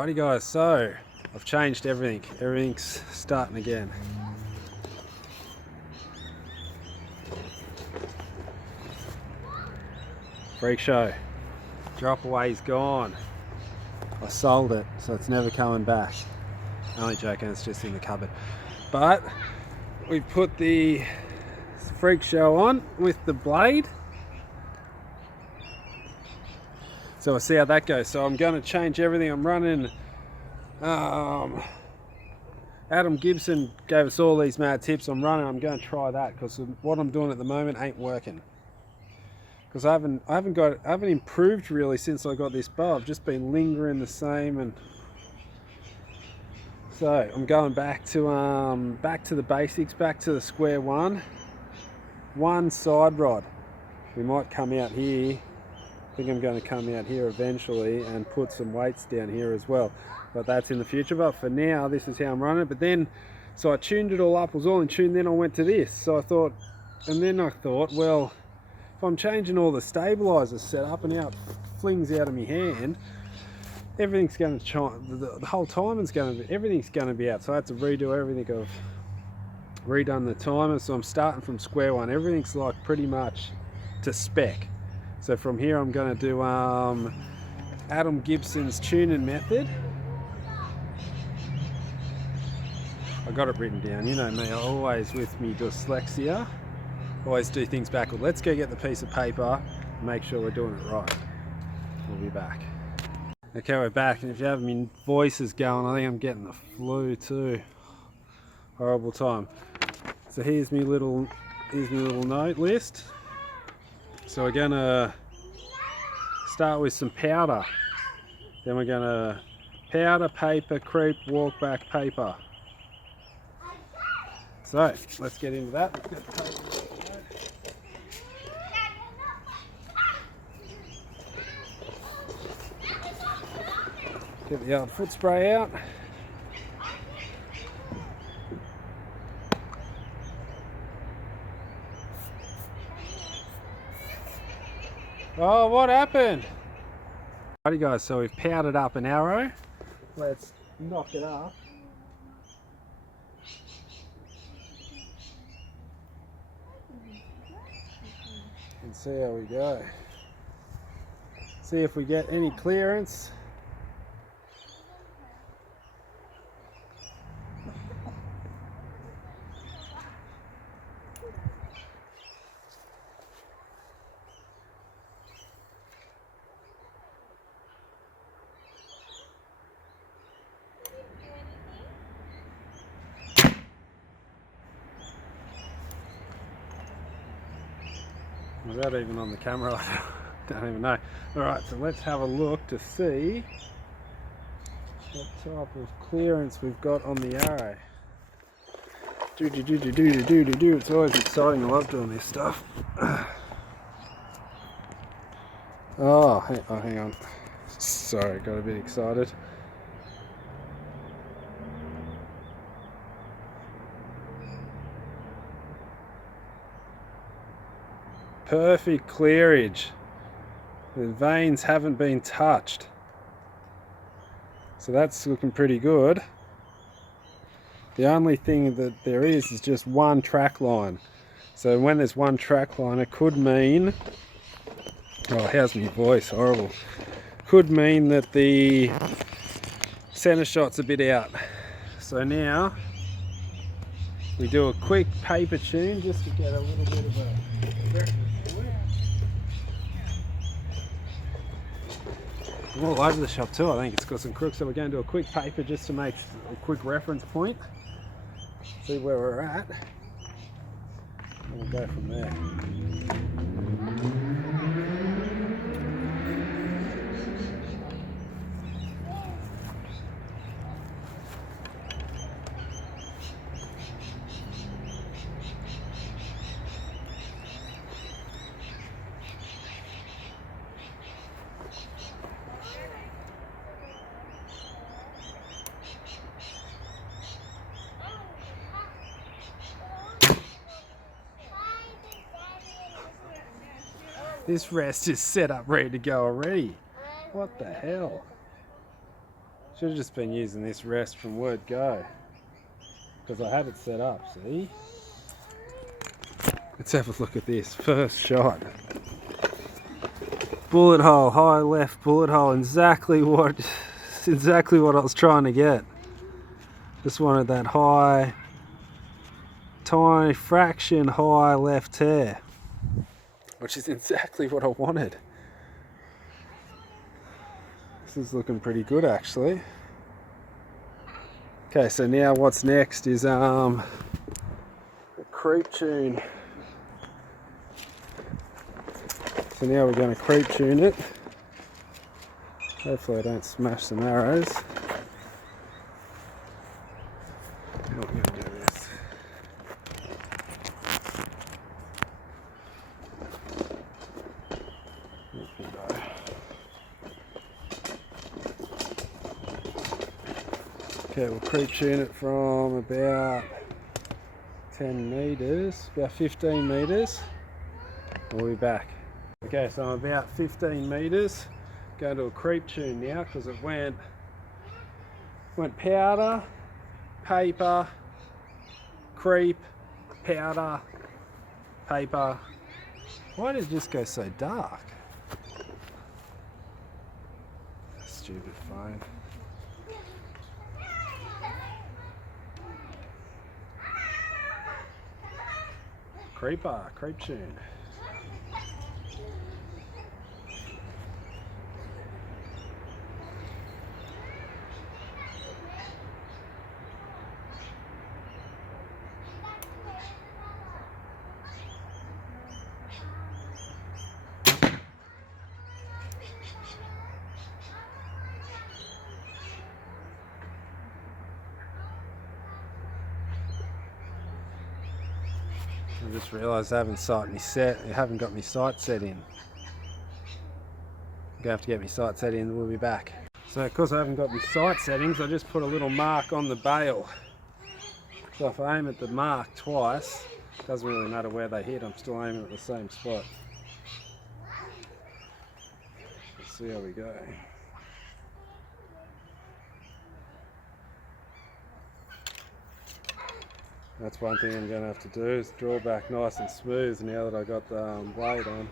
Alrighty guys, so I've changed everything. Everything's starting again. Freak show. Drop away's gone. I sold it, so it's never coming back. Only joking, it's just in the cupboard. But we've put the freak show on with the blade. So we'll see how that goes. So I'm going to change everything. I'm running, Adam Gibson gave us all these mad tips. I'm going to try that because what I'm doing at the moment ain't working. Because I haven't improved really since I got this bow. I've just been lingering the same, and so I'm going back to the basics, back to the square one. One side rod. We might come out here. I think I'm going to come out here eventually and put some weights down here as well, but that's in the future. But for now, this is how I'm running it. But then, so I tuned it all up, it was all in tune, then I went to this. So I thought, well, if I'm changing all the stabiliser set up and out flings out of my hand, everything's going to the whole timing's everything's going to be out. So I had to redo everything. I've redone the timer, so I'm starting from square one. Everything's like pretty much to spec. So from here I'm going to do Adam Gibson's tuning method. I got it written down, you know me, always with me dyslexia, always do things backward. Let's go get the piece of paper and make sure we're doing it right. We'll be back. Okay, we're back, and if you have my voices going, I think I'm getting the flu too. Horrible time. So here's my little note list. So we're going to start with some powder. Then we're going to powder, paper, creep, walk back, paper. So let's get into that. Let's get the paper. Get the old foot spray out. Oh, what happened? Alrighty guys, so we've powdered up an arrow. Let's knock it up. And see how we go. See if we get any clearance. Was that even on the camera? I don't even know. Alright, so let's have a look to see what type of clearance we've got on the arrow. It's always exciting. I love doing this stuff. Oh, hang on. Sorry, got a bit excited. Perfect clearage. The veins haven't been touched. So that's looking pretty good. The only thing that there is just one track line. So when there's one track line, it could mean, oh, how's my voice? Horrible. Could mean that the center shot's a bit out. So now we do a quick paper tune just to get a little bit of a reference point. I'm all over the shop too, I think it's got some crooks, so we're going to do a quick paper just to make a quick reference point. See where we're at. And we'll go from there. This rest is set up ready to go already. What the hell? Should have just been using this rest from word go, because I had it set up, see? Let's have a look at this first shot. Bullet hole, high left bullet hole, exactly what I was trying to get. Just wanted that high, tiny fraction high left hair, which is exactly what I wanted. This is looking pretty good actually. Okay, so now what's next is a creep tune. So now we're going to creep tune it. Hopefully I don't smash some arrows. Now we're going to do this. Okay, we'll creep tune it from about 10 metres, about 15 metres. We'll be back. Okay, so I'm about 15 metres. Going to a creep tune now because it went powder, paper, creep, powder, paper. Why did it just go so dark? Stupid phone. Creeper, creep tune. I just realised I haven't got my sight set in. I'm gonna have to get my sight set in and we'll be back. So because I haven't got my sight settings, I just put a little mark on the bail. So if I aim at the mark twice, it doesn't really matter where they hit, I'm still aiming at the same spot. Let's see how we go. That's one thing I'm going to have to do, is draw back nice and smooth now that I got the blade on.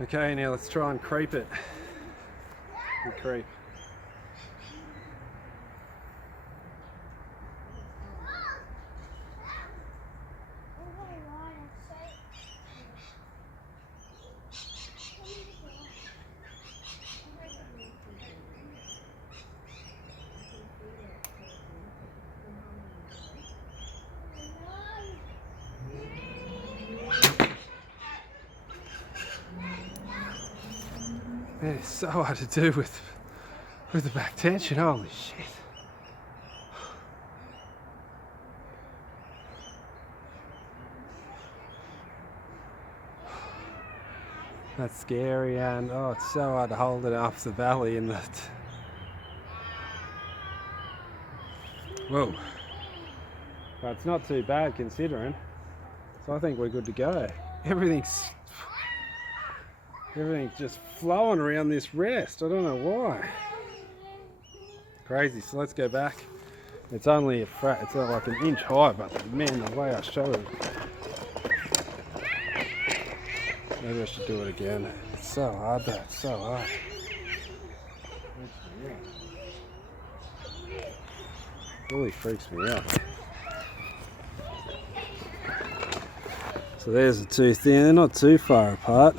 Okay, now let's try and creep it. Good creep. Man, it's so hard to do with the back tension, holy shit. That's scary, and oh, it's so hard to hold it up the valley in that. Whoa. But it's not too bad considering. So I think we're good to go. Everything's just flowing around this rest. I don't know why. Crazy. So let's go back. It's only it's like an inch high, but man, the way I show it. Maybe I should do it again. It's so hard though. It's so hard. Really freaks me out. So there's the two things. They're not too far apart.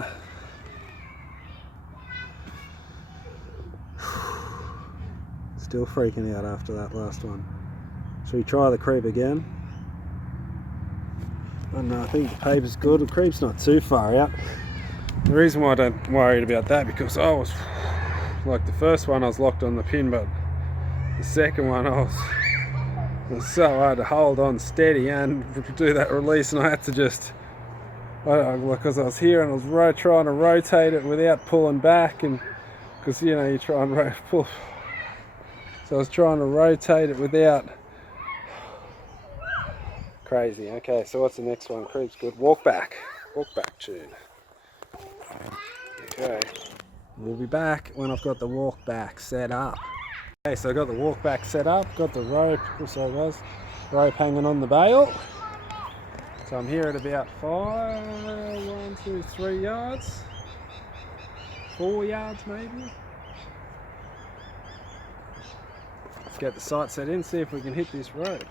Still freaking out after that last one. Should we try the creep again? Oh no, I think the paper's good. The creep's not too far out. The reason why I don't worry about that, because I was like the first one I was locked on the pin, but the second one I was It was so hard to hold on steady and do that release, and I had to just, because I was here and I was trying to rotate it without pulling back, and because you know you try and pull, so I was trying to rotate it without. Crazy. Okay, so what's the next one? Creep's good. Walk back tune. Okay, we'll be back when I've got the walk back set up. Okay, so I got the walk back set up, got the rope, rope hanging on the bail. So I'm here at about 3 yards, 4 yards maybe. Let's get the sight set in, see if we can hit this rope.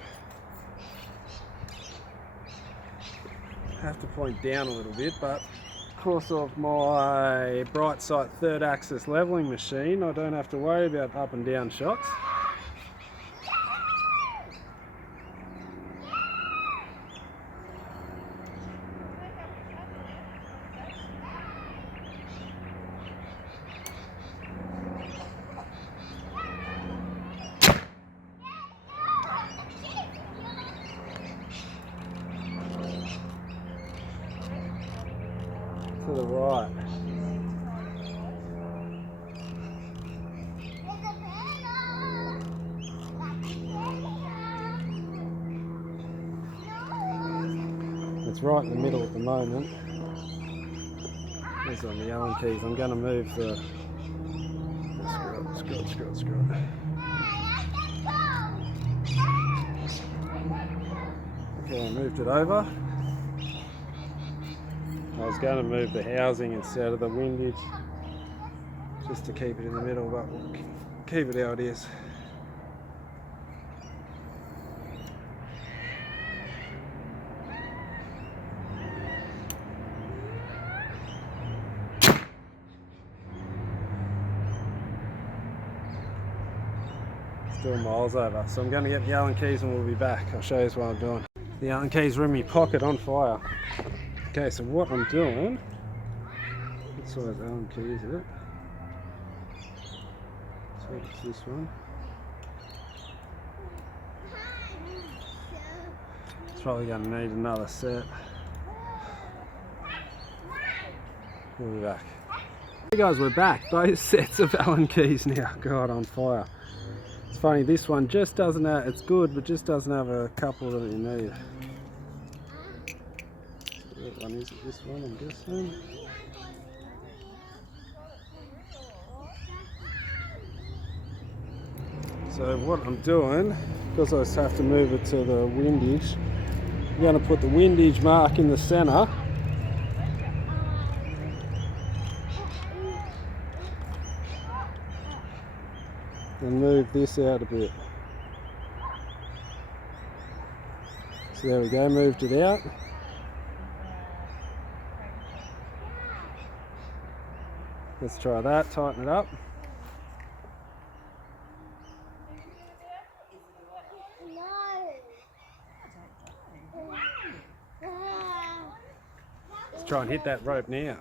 Have to point down a little bit, but because of my bright sight 3rd axis leveling machine, I don't have to worry about up and down shots. To the right. It's right in the middle at the moment. There's on the Allen keys. I'm going to move the screw. Okay, I moved it over. I was going to move the housing instead of the windage, just to keep it in the middle, but we'll keep it how it is. Still miles over, so I'm going to get the Allen keys and we'll be back. I'll show you what I'm doing. The Allen keys are in my pocket on fire. Okay, so what I'm doing, what size Allen key is it? So it's this one. It's probably going to need another set. We'll be back. Hey guys, we're back. Both sets of Allen keys now. God, on fire. It's funny, this one just doesn't have, it's good, but just doesn't have a couple that you need. What one is it? This one, I'm guessing. So what I'm doing, because I just have to move it to the windage, I'm going to put the windage mark in the centre. And move this out a bit. So there we go, moved it out. Let's try that, tighten it up. Let's try and hit that rope now.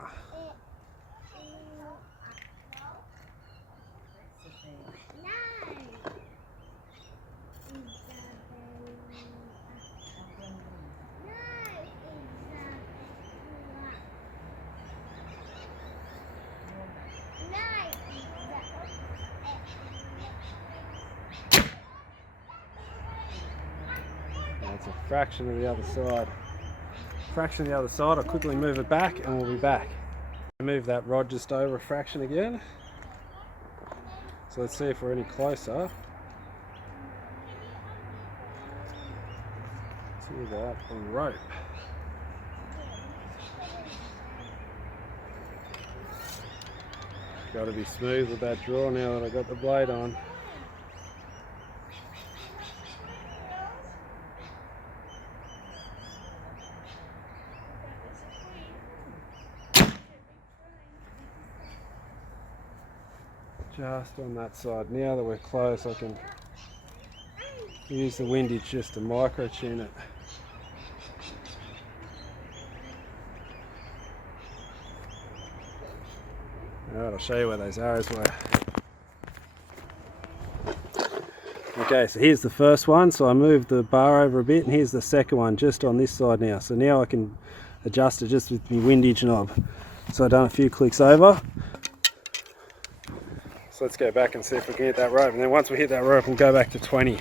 It's a fraction of the other side. Fraction of the other side, I'll quickly move it back and we'll be back. Move that rod just over a fraction again. So let's see if we're any closer. To that rope. Got to be smooth with that draw now that I got the blade on. Just on that side. Now that we're close, I can use the windage just to micro tune it. Alright, I'll show you where those arrows were. Okay, so here's the first one, so I moved the bar over a bit, and here's the second one just on this side now. So now I can adjust it just with my windage knob. So I've done a few clicks over. So let's go back and see if we can hit that rope, and then once we hit that rope we'll go back to 20.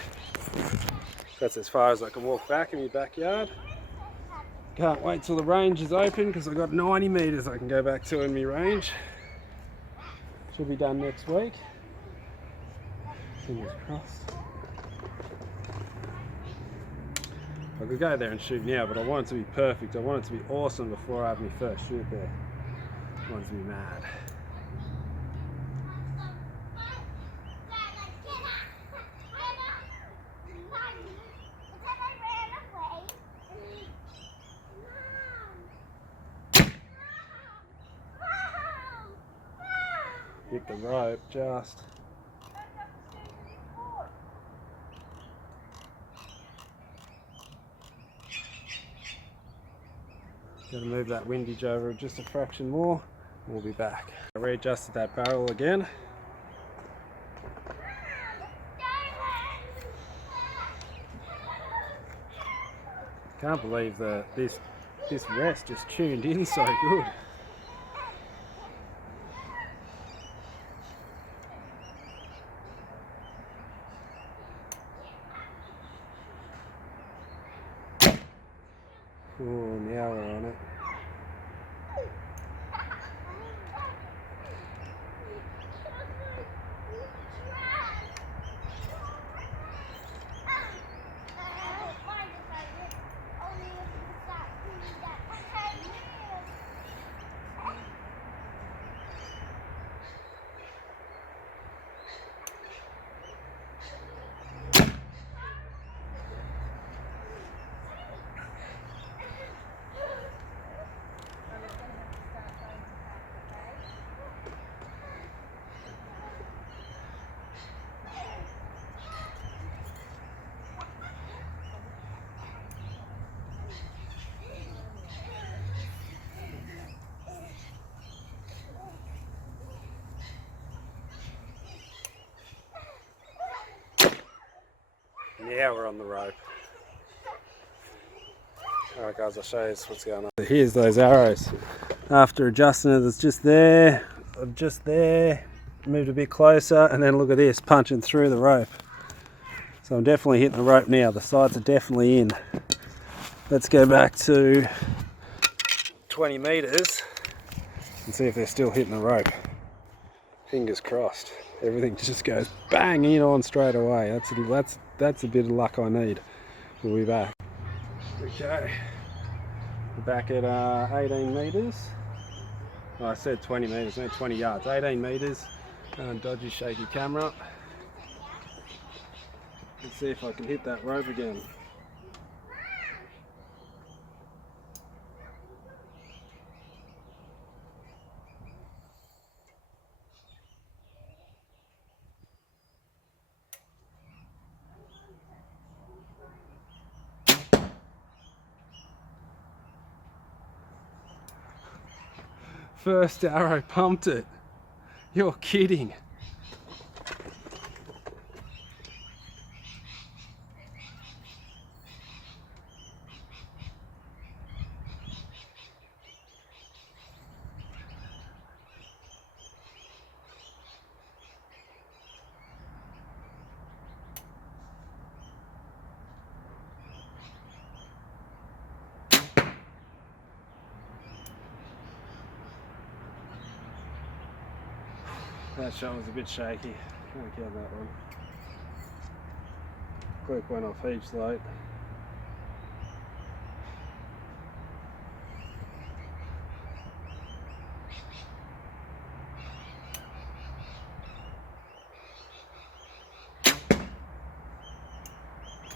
That's as far as I can walk back in my backyard. Can't wait till the range is open because I've got 90 metres I can go back to in my range. Should be done next week. Fingers crossed. I could go there and shoot now, but I want it to be perfect. I want it to be awesome before I have my first shoot there. I want it to be mad. Hit the rope just. Got to move that windage over just a fraction more. We'll be back. I readjusted that barrel again. Can't believe that this rest just tuned in so good. Oh, now we're on it. Now we're on the rope. Alright guys, I'll show you what's going on. So here's those arrows. After adjusting it, it's just there, moved a bit closer, and then look at this, punching through the rope. So I'm definitely hitting the rope now, the sights are definitely in. Let's go back to 20 metres and see if they're still hitting the rope. Fingers crossed. Everything just goes bang in on straight away. That's a bit of luck I need. We'll be back. Okay, we're back at 18 metres. Oh, I said 20 metres, no 20 yards. 18 metres. Dodgy, shaky camera. Let's see if I can hit that rope again. First arrow pumped it. You're kidding. That shot was a bit shaky. Can't count that one. Clip went off heaps late.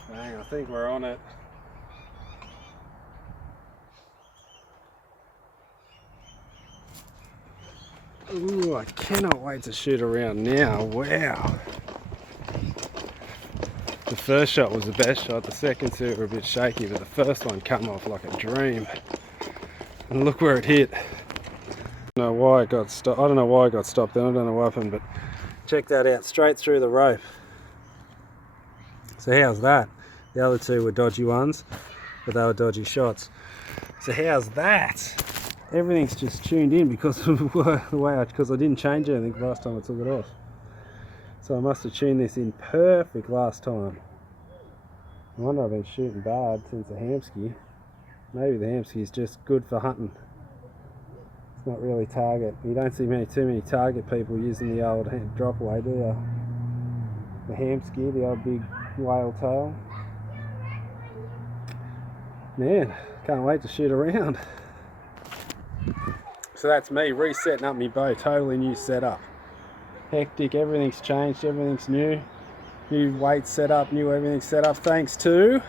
Bang, I think we're on it. Ooh, I cannot wait to shoot around now. Wow. The first shot was the best shot. The second two were a bit shaky, but the first one came off like a dream. And look where it hit. I don't know why it got stopped. I don't know why it got stopped then. I don't know what happened, but check that out. Straight through the rope. So how's that? The other two were dodgy ones, but they were dodgy shots. So how's that? Everything's just tuned in because of the way because I didn't change anything last time I took it off. So I must have tuned this in perfect last time. I wonder I've been shooting bad since the Hamsky. Maybe the Hamsky is just good for hunting. It's not really target. You don't see too many target people using the old drop away, do you? The Hamsky, the old big whale tail. Man, can't wait to shoot around. So that's me resetting up my bow, totally new setup. Hectic, everything's changed, everything's new. New weight setup, new everything set up, thanks to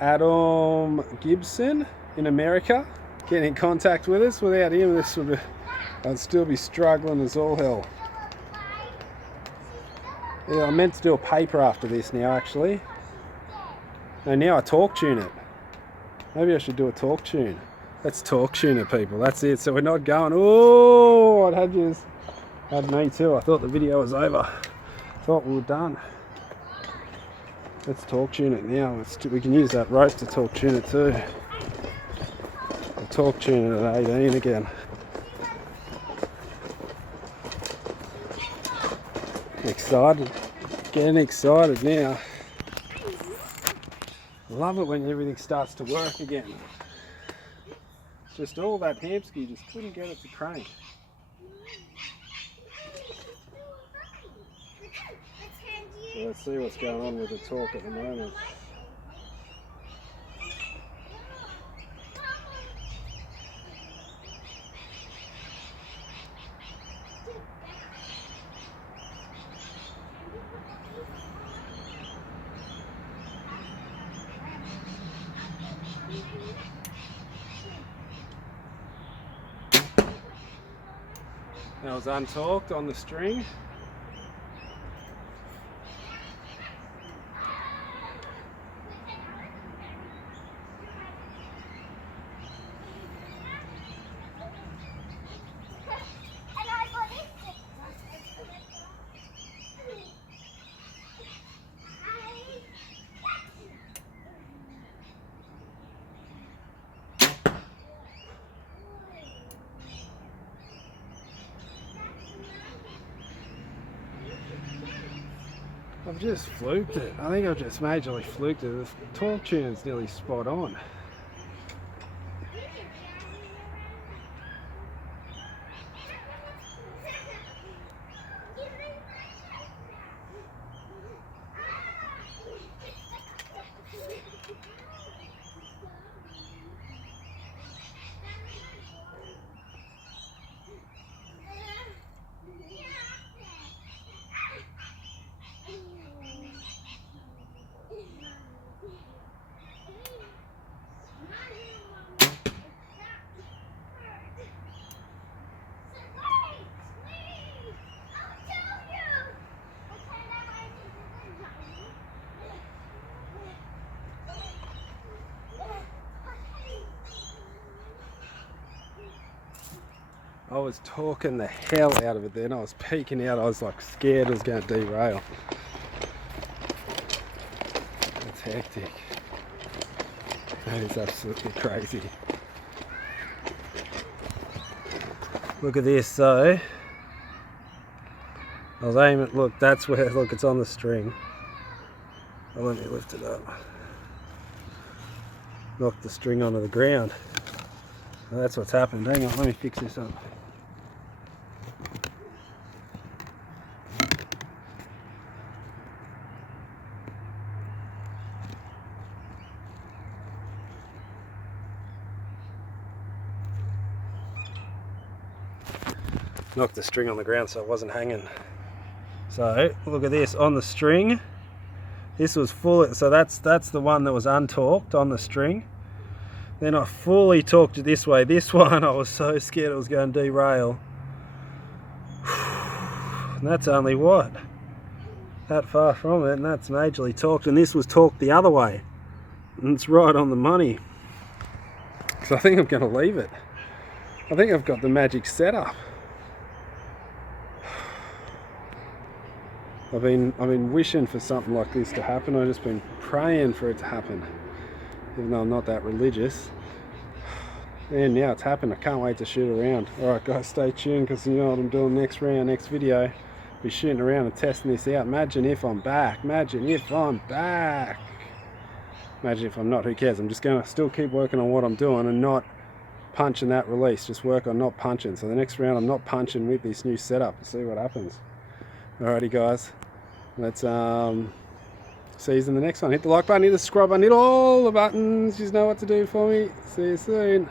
Adam Gibson in America. Getting in contact with us. Without him, I'd still be struggling as all hell. Yeah, I meant to do a paper after this now, actually. And now I talk tune it. Maybe I should do a talk tune. Let's talk tune it, people. That's it. So we're not going, oh, it had me too. I thought the video was over. Thought we were done. Let's talk tune it now. We can use that rope to talk tune it too. I'll talk tune it at 18 again. Excited. Getting excited now. Love it when everything starts to work again. Just all that Hamsky, just couldn't get it to crank. So let's see what's going on with the torque at the moment. That was untorqued on the string. I've just fluked it. I think I've just majorly fluked it. The torque tune's nearly spot on. I was talking the hell out of it then. I was peeking out. I was like scared it was going to derail. That's hectic. That is absolutely crazy. Look at this though. I was aiming, look, that's where, look, it's on the string. Oh, let me lift it up. Knocked the string onto the ground. Well, that's what's happened. Hang on, let me fix this up. Knocked the string on the ground so it wasn't hanging. So look at this on the string. This was full, so that's the one that was untorqued on the string. Then I fully torqued it this way. This one I was so scared it was going to derail. And that's only what? That far from it, and that's majorly torqued. And this was torqued the other way. And it's right on the money. So I think I'm going to leave it. I think I've got the magic setup. I've been wishing for something like this to happen. I've just been praying for it to happen, even though I'm not that religious. And now it's happened. I can't wait to shoot around. Alright guys, stay tuned, because you know what I'm doing next round, next video. Be shooting around and testing this out. Imagine if I'm back. Imagine if I'm back. Imagine if I'm not. Who cares? I'm just going to still keep working on what I'm doing and not punching that release. Just work on not punching. So the next round I'm not punching with this new setup and see what happens. Alrighty guys, let's see you in the next one. Hit the like button, hit the subscribe button, hit all the buttons. You know what to do for me. See you soon.